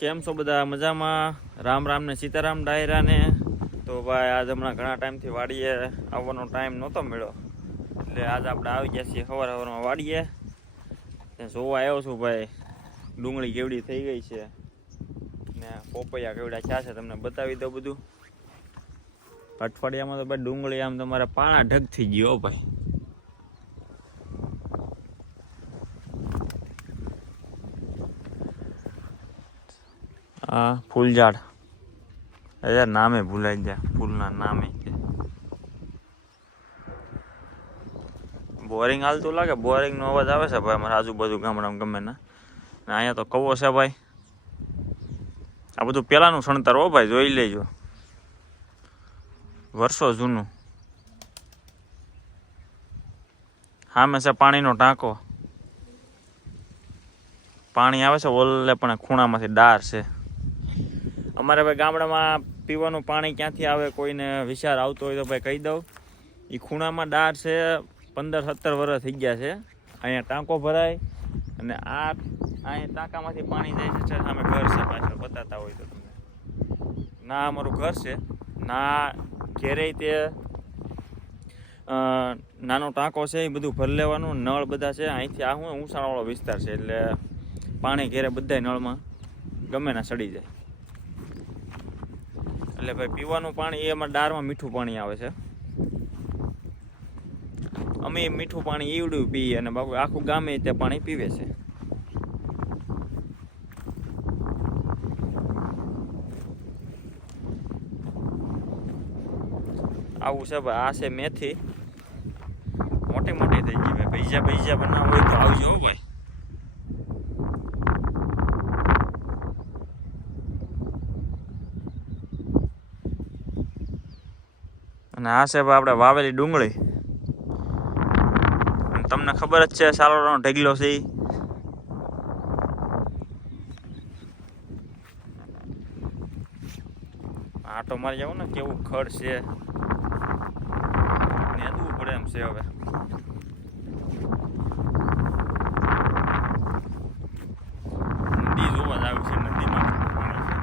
કેમ છો બધા મજામાં? રામ રામ ને સીતારામ ડાયરા ને. તો ભાઈ આજ હમણાં ઘણા ટાઈમથી વાડીએ આવવાનો ટાઈમ નહોતો મળ્યો, એટલે આજ આપણે આવી ગયા છીએ સવારમાં વાડીએ. જોવા આવ્યો છું ભાઈ, ડુંગળી કેવડી થઈ ગઈ છે ને પોપૈયા કેવડા થયા છે, તમને બતાવી દઉં બધું. અઠવાડિયામાં તો ભાઈ ડુંગળી આમ તમારે પાણા ઢગ થઈ ગયો ભાઈ. આ ફૂલઝાડ યાર નામે ભૂલાઈ ગયા, ફૂલના નામે છે. બોરિંગ હાલતું લાગે, બોરિંગનો અવાજ આવે છે ભાઈ અમારા આજુબાજુ ગામડામાં ગમે ને. અહીંયા તો કવો છે ભાઈ. આ બધું પેલાનું સણતર હો ભાઈ, જોઈ લેજો, વર્ષો જૂનું. સામે છે પાણીનો ટાંકો, પાણી આવે છે ઓલે પણ ખૂણામાંથી ડાર છે. અમારે ભાઈ ગામડામાં પીવાનું પાણી ક્યાંથી આવે કોઈને વિચાર આવતો હોય તો ભાઈ કહી દઉં. એ ખૂણામાં ડાર છે, 15-17 વર્ષ થઈ ગયા છે. અહીંયા ટાંકો ભરાય અને અહીંયા ટાંકામાંથી પાણી જાય છે. સામે ઘર છે પાછળ, બતાતા હોય તો તમને. ના અમારું ઘર છે, ના ઘેરે તે નાનો ટાંકો છે, એ બધું ભરી લેવાનું. નળ બધા છે અહીંથી. આ હું ઊંચાણવાળો વિસ્તાર છે એટલે પાણી ઘેરે બધાય નળમાં ગમે ના સડી જાય. એટલે ભાઈ પીવાનું પાણી એ અમારા ડારમાં મીઠું પાણી આવે છે. અમે મીઠું પાણી ઈવડું પીએ અને બાપુ આખું ગામે તે પાણી પીવે છે. આવું છે ભાઈ. આ છે મેથી, મોટી મોટી થઈ ગઈ ભાઈ. ભૈજા બનાવવું હોય તો આવજો ભાઈ. અને આ છે ભાઈ આપણે વાવેલી ડુંગળી. તમને ખબર જ છે સારોનો ઢગલો છે. આટો મારી જાવ ને કેવું ખડ છે, નેદવું પડે એમ છે. હવે નદી જોવા જ આવ્યું છે, નદીમાં પાણી છે.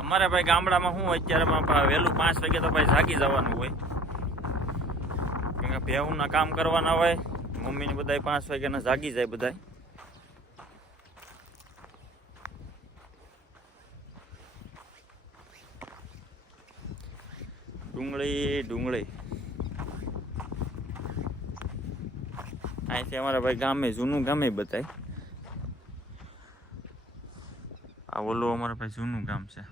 અમારે ભાઈ ગામડામાં શું અત્યારે વહેલું 5 વાગે તો ભાઈ જાગી જવાનું હોય, કારણ કે ભેહુંના કામ કરવાના હોય. મમ્મીને બધા 5 વાગ્યાના જાગી જાય બધા. ડુંગળી અહીંથી અમારા ભાઈ ગામે, જૂનું ગામે બતાય. આ ઓલું અમારા ભાઈ જૂનું ગામ છે.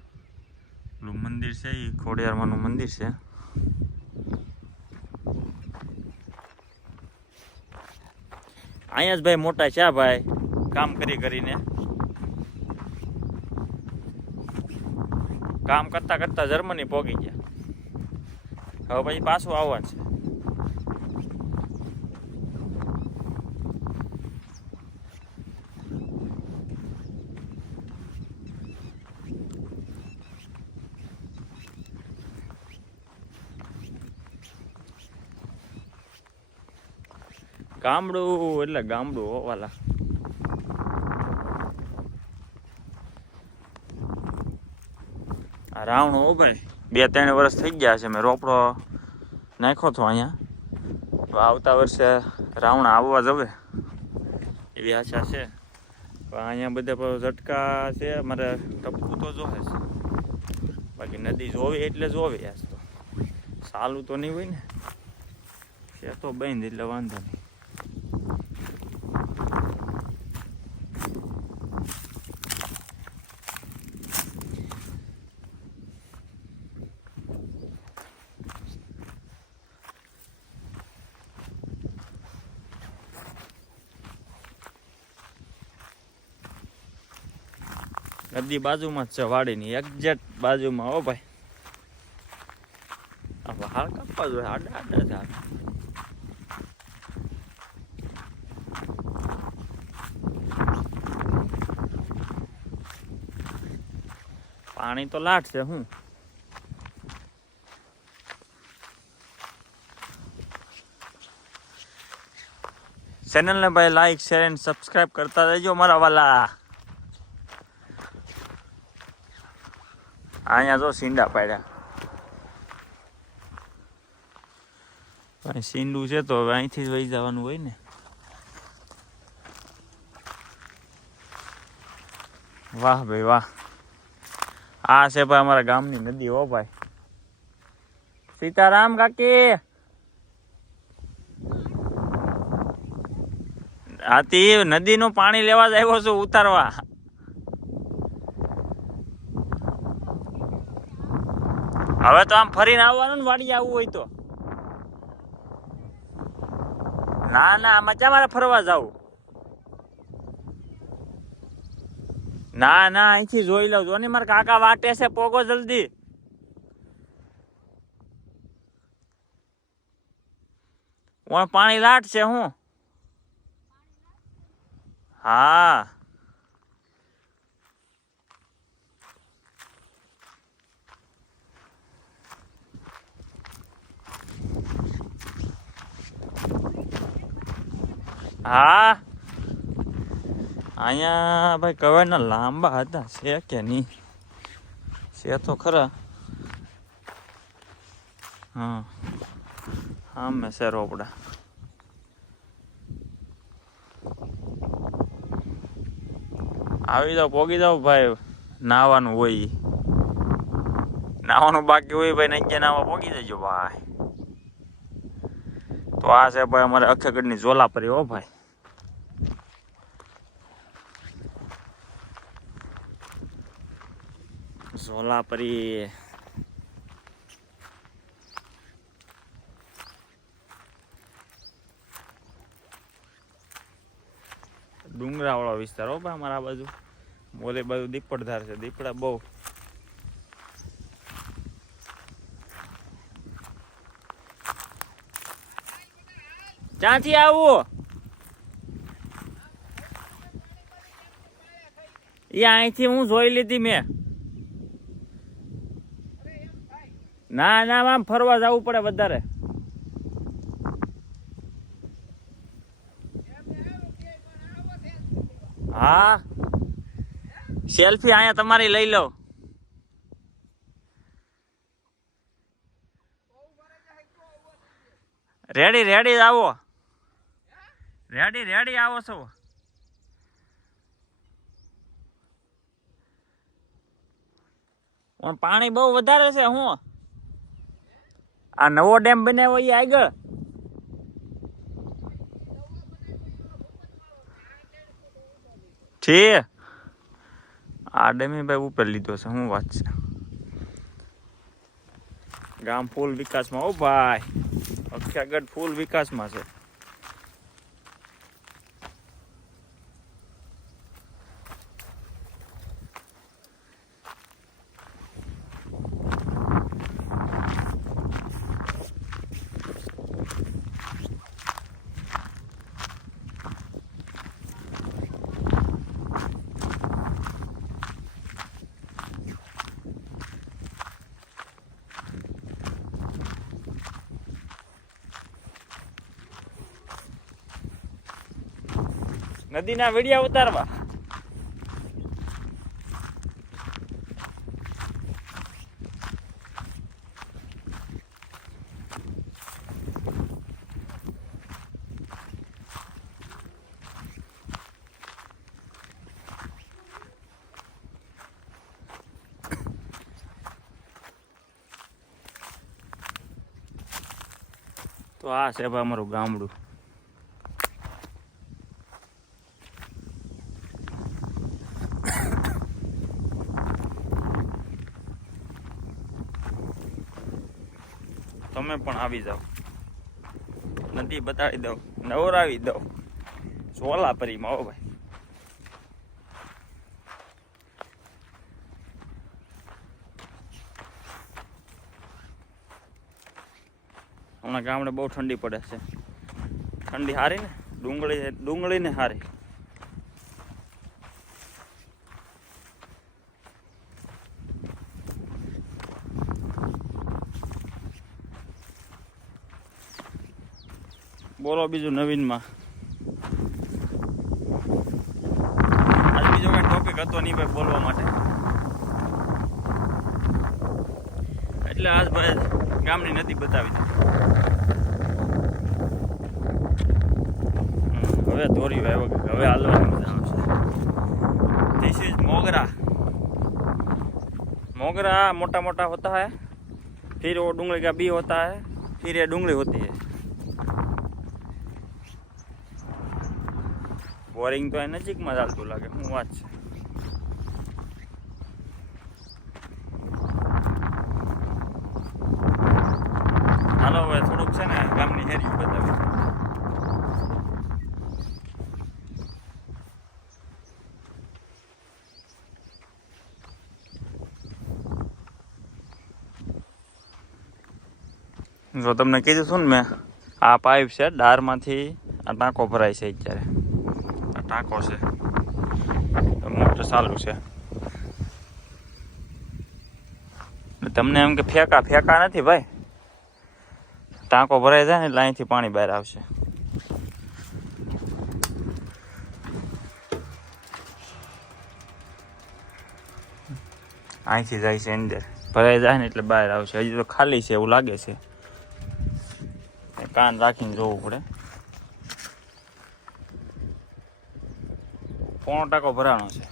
ઓલું મંદિર છે એ ખોડિયારમાંનું મંદિર છે. અહીંયા જ ભાઈ મોટા છે ભાઈ, કામ કરીને કામ કરતા કરતા જર્મની પહોંચી ગયા. હવે પછી પાછું આવવાનું છે. ગામડું એટલે ગામડું હોવાલા. આ રાવણો હો ભાઈ, 2-3 વર્ષ થઈ ગયા છે. મેં રોપડો નાખ્યો હતો અહીંયા. તો આવતા વર્ષે રાવણા આવવા જ હવે એવી આશા છે. પણ અહીંયા બધા ઝટકા છે. મારે ટપકું તો જોવે છે, બાકી નદી જોવી એટલે જોવી. આજ તો સાલું તો નહીં હોય ને, છે તો બંધ એટલે વાંધો નહીં. નદી બાજુમાં જ છે, વાડીની એક્ઝેક્ટ બાજુમાં. હો ભાઈ, હાલ કાપવા જોઈએ, આડા થાય. પાણી તો લાટ છે. હું ચેનલને ભાઈ લાઈક શેર એન્ડ સબસ્ક્રાઈબ કરતા રહેજો મારા વાલા. અહીંયા જો સીંડા પાડ્યા. ભાઈ સીંડું છે તો હવે અહીંથી જ વહી જવાનું હોય ને. વાહ ભાઈ વાહ. આ છે ભાઈ અમારા ગામની નદી. હો ભાઈ સીતારામ કાકી. આથી નદીનું પાણી લેવા જ આવ્યો છું ઉતારવા. હવે તો આમ ફરીને આવવાનું ને વાડી આવવું હોય તો. ના ના મજા મારે ફરવા જાવ. ના ના અહીંથી જોઈ લઉં જો ને મારા કાકા વાટે છે. પોગો જલ્દી. પાણી લાટ છે હું. હા હા અહીંયા ભાઈ કવાડના લાંબા હતા. છે કે નહીં? છે તો ખરા. હા હા મેં છે રોપડા. આવી જાવ પોગી જાવ ભાઈ. નાવાનું હોય, નાવાનું બાકી હોય ભાઈ. નજ્જે નાવા પોગી જજો ભાઈ. તો આ છે ભાઈ અમારે અખેગઢની ઝોલાપરી. હો ભાઈ ઝોલાપરી. ડુંગરા વાળો વિસ્તાર. હો ભાઈ અમારા બાજુ મોલે બાજુ દીપડધાર છે. દીપડા બહુ. ક્યાંથી આવું? એ અહીંથી હું જોઈ લીધી મેં. ના ના આમ ફરવા જવું પડે વધારે. હા સેલ્ફી અહીંયા તમારી લઈ લો. રેડી રેડી આવો. રેડી રેડી આવો છો. પણ પાણી બહુ વધારે છે. હું આ નવો ડેમ બનાવ્યો એ આગળ. ઠીક આ ડેમી ભાઈ ઉપર લીધો છે. શું વાત છે? ગામ ફૂલ વિકાસમાં. ઓ ભાઈ અક્ષાગઢ ફૂલ વિકાસમાં છે. નદીના વિડિયા ઉતારવા. તો આ છે ભાઈ અમારું ગામડું. તમે પણ આવી જાઓ. નદી બતાવી દઉં, નવરાવી દઉં. ઝોલાપરીમાં. હો ભાઈ હમણાં ગામડે બહુ ઠંડી પડે છે. ઠંડી હારી ને ડુંગળી ને હારી. બોલો બીજું નવીનમાં. આજ બીજો કઈ ટોપિક હતો નહીં ભાઈ બોલવા માટે, એટલે આજ ભાઈ ગામની નદી બતાવી દીધી। હવે દોરી વાવ્યો કે હવે હાલવાની મજા આવશે। ધીસ ઇઝ मोगरा। मोगरा मोटा मोटा होता है, फिर वो डूंगली का बी होता है, फिर ये डूंगली होती है। बोरिंग तो नजीक में चालતું લાગે, હું વાત છે। હાલો હવે થોડુંક છે ને ગામની હેરી બતાવી। જો તમને કીધું છું ને મેં, આ પાઇપ છે ડારમાંથી આ ટાંકો ભરાય છે। અત્યારે આ ટાંકો છે, મોટર ચાલુ છે। તમને એમ કે ફેંકા નથી ભાઈ, ટાંકો ભરાઈ જાય ને એટલે અહીંથી પાણી બહાર આવશે। અહીંથી જાય છે અંદર, ભરાઈ જાય ને એટલે બહાર આવશે। હજી તો ખાલી છે એવું લાગે છે, કાન રાખીને જોવું પડે। પોણો ટાંકો ભરાણો છે।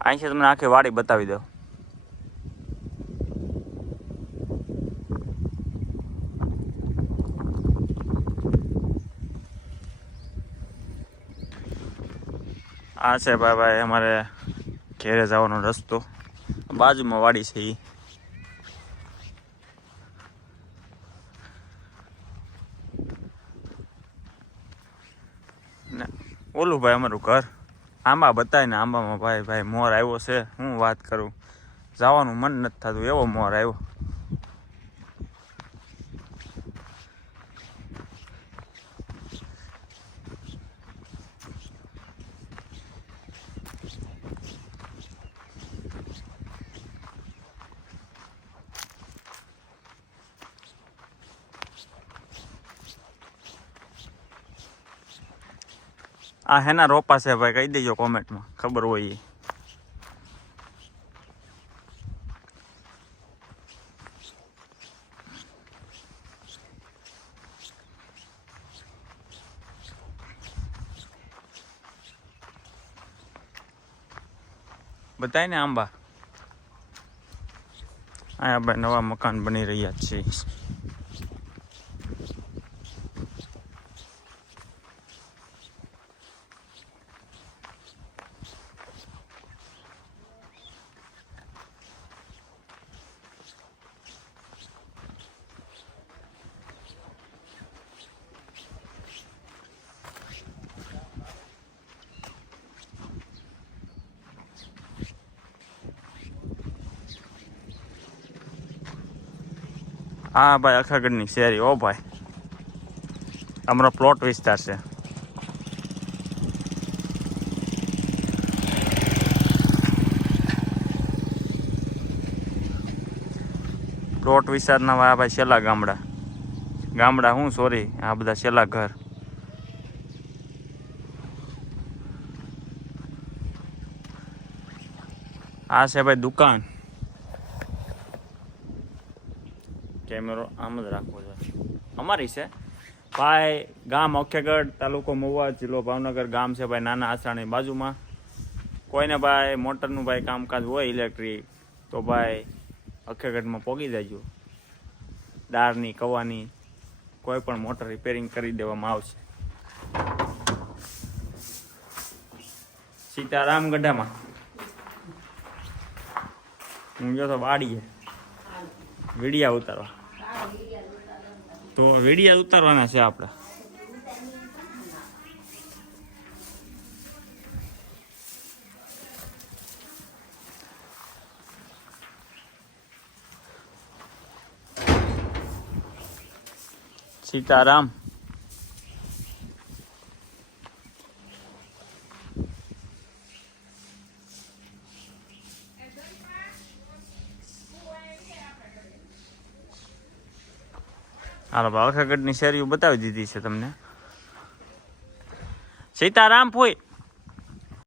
અહીંથી તમને આખી વાડી બતાવી દઉં। આ છે ભાઈ અમારે ઘેરે જવાનો રસ્તો, બાજુમાં વાડી છે એ। ને ઓલું ભાઈ અમારું ઘર, આંબા બતાય ને આંબામાં ભાઈ મોર આવ્યો છે, હું વાત કરું, જવાનું મન નથી થતું એવો મોર આવ્યો। આ હેના રોપા છે ભાઈ, કહી દેજો કોમેન્ટમાં, ખબર હોય એ। બતાય ને આંબા। અહીંયા ભાઈ નવા મકાન બની રહ્યા છે। હા ભાઈ અખાગઢની શેરી, ઓ ભાઈ અમારો પ્લોટ વિસ્તાર છે। પ્લોટ વિસ્તારના ભાઈ છેલ્લા ગામડા હું સોરી, આ બધા છેલ્લા ઘર। આ છે ભાઈ દુકાન, કેમેરો આમ જ રાખવો છે, અમારી છે ભાઈ। ગામ અખેગઢ, તાલુકો મહુવા, જિલ્લો ભાવનગર ગામ છે ભાઈ, નાના આસરાની બાજુમાં। કોઈને ભાઈ મોટરનું ભાઈ કામકાજ હોય ઇલેક્ટ્રિક તો ભાઈ અખેગઢમાં પોગી જજો। દાળની કવાની કોઈ પણ મોટર રિપેરિંગ કરી દેવામાં આવશે। સીતારામ ગઢામાં હું ગયો તો વાડીએ વીડિયા ઉતારવા, તો વીડિયા ઉતારવાના છે આપણે। સીતારામ હાલો ભાઈ અખગઢની શેરીઓ બતાવી દીધી છે તમને. સીતારામ ફોઈ